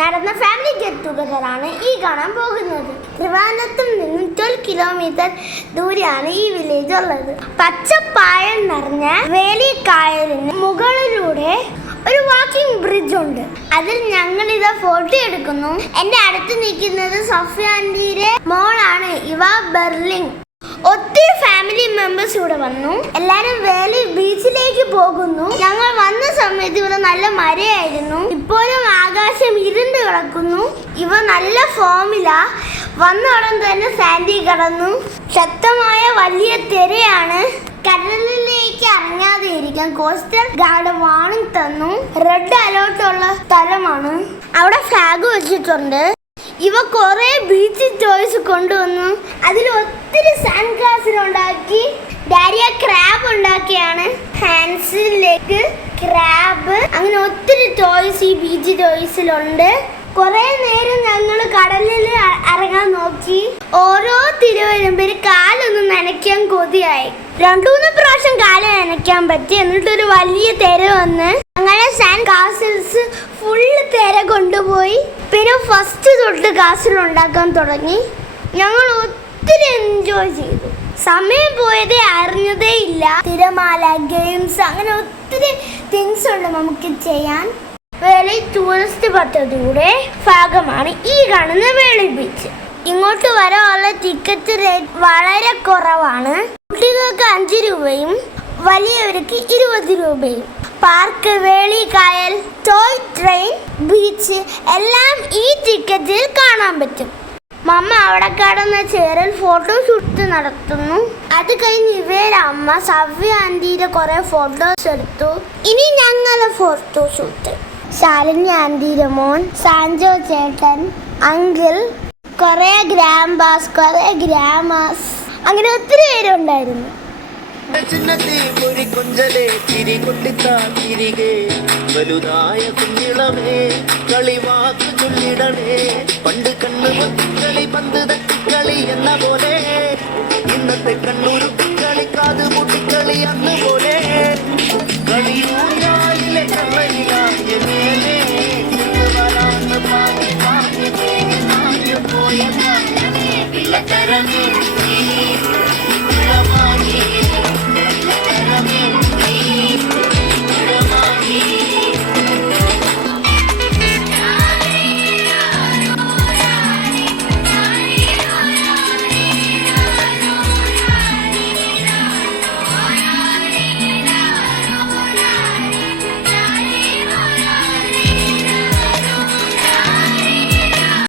നടന്ന family get ടുഗദറാണ് ഈ കാണാൻ പോകുന്നത്. ട്രിവാൻഡ്രത്തിൽ നിന്നും ട്വൽവ് കിലോമീറ്റർ ദൂരെയാണ് ഈ വില്ലേജ് ഉള്ളത്. പച്ചപ്പായൽ നിറഞ്ഞ വേലിക്കായലിന് മുകളിലൂടെ ഒരു വാക്കിംഗ് ബ്രിഡ്ജ് ഉണ്ട്. അതിൽ ഞങ്ങൾ ഇത് ഫോട്ടോ എടുക്കുന്നു. എന്റെ അടുത്ത് നിൽക്കുന്നത് സഫിയ ആന്റിയുടെ മോളാണ്. ഇവ ബെർലിംഗ് ഒത്തിരി ഫാമിലി മെമ്പേഴ്സ് ഇവിടെ വന്നു. എല്ലാരും വേലി ബീച്ചിലേക്ക് പോകുന്നു. ഞങ്ങൾ വന്ന സമയത്ത് ഇവിടെ നല്ല മഴയായിരുന്നു. ഇപ്പോഴും ആകാശം ഇരുണ്ട് കിടക്കുന്നു. ഇവ നല്ല ഫോമില വന്ന ഉടൻ തന്നെ സാൻഡി കടന്നു. ശക്തമായ വലിയ തിരയാണ്. കടലിലേക്ക് ഇറങ്ങാതെ ഇരിക്കാൻ കോസ്റ്റൽ ഗാർഡ് വാണിംഗ് തന്നു. റെഡ് അലേർട്ട് ഉള്ള സ്ഥലമാണ്. അവിടെ ഫ്ലാഗ് വെച്ചിട്ടുണ്ട്. ഇവ കുറെ ബീച്ച് ടോയ്സ് കൊണ്ടുവന്നു. അതിൽ സാൻഡ് കാസിൽ ഉണ്ടാക്കി. ഡാരിയ ക്രാബ് ഉണ്ടാക്കിയാണ്. ഹാൻസിലേക്ക് ക്രാബ് അങ്ങനെ ഒത്തിരി ടോയ്സ് ഈ ബീച്ച് ടോയ്സിലുണ്ട് കുറെ നേരം ഞങ്ങൾ കടലിൽ ഇറങ്ങാൻ നോക്കി. ഓരോ തിരുവരുമ്പര് കാലൊന്ന് നനയ്ക്കാൻ കൊതിയായി രണ്ടു മൂന്ന് പ്രാവശ്യം കാല നനയ്ക്കാൻ പറ്റി. എന്നിട്ടൊരു വലിയ തിര വന്ന് അങ്ങനെ സാൻഡ് കാസിൽസ് ഫുള്ള് തിര കൊണ്ടുപോയി. പിന്നെ ഫസ്റ്റ് തൊട്ട് കാസിൽ ഉണ്ടാക്കാൻ തുടങ്ങി. ഞങ്ങൾ ഒത്തിരി എൻജോയ് ചെയ്തു. സമയം പോയതേ അറിഞ്ഞതേ ഇല്ല. തിരമാല ഗെയിംസ് അങ്ങനെ ഒത്തിരി തിങ്സ് ഉണ്ട് നമുക്ക് ചെയ്യാൻ. വേളി ടൂറിസ്റ്റ് പദ്ധതിയുടെ ഭാഗമാണ് ഈ കാണുന്ന വേളി ബീച്ച് ഇങ്ങോട്ട് വരാനുള്ള ടിക്കറ്റ് റേറ്റ് വളരെ കുറവാണ്. കുട്ടികൾക്ക് അഞ്ച് രൂപയും വലിയവർക്ക് ഇരുപത് രൂപയും. പാർക്ക് വേളി കായൽ ടോയ് ട്രെയിൻ ബീച്ച് എല്ലാം ഈ ടിക്കറ്റിൽ കാണാൻ പറ്റും. മമ്മ അവിടെ കടന്ന ചേരൽ ഫോട്ടോ ഷൂട്ട് നടത്തുന്നു. അത് കഴിഞ്ഞ് ഇവരമ്മ സവ്യ ആന്റിയുടെ കുറെ ഫോട്ടോസ് എടുത്തു. ഇനി ഞങ്ങളെ ഫോട്ടോഷൂട്ട് ശാലിനി ആന്റിയുടെ മോൻ സാൻജോ ചേട്ടൻ അങ്കിൾ കുറെ ഗ്രാമ്പാസ് കുറെ ഗ്രാമാസ് അങ്ങനെ ഒത്തിരി പേരുണ്ടായിരുന്നു. சின்னத்தை பொறி கொஞ்சலே திரி கொட்டித்தான் திரிகே. வலுதாய குஞ்சிளமே களிவாக்கு சொல்லிடனே பண்டு கண்ணு களி பந்து தட்டிக்களி என்ன போலே? இன்னத்தை கண்ணூரு களி காது மூட்டி களி அன்னு போலே களியூராயிலே கல்லையிலாய மேலே திருவரான்னு பாடி பாடி போய் தரமே பிள்ளமாயே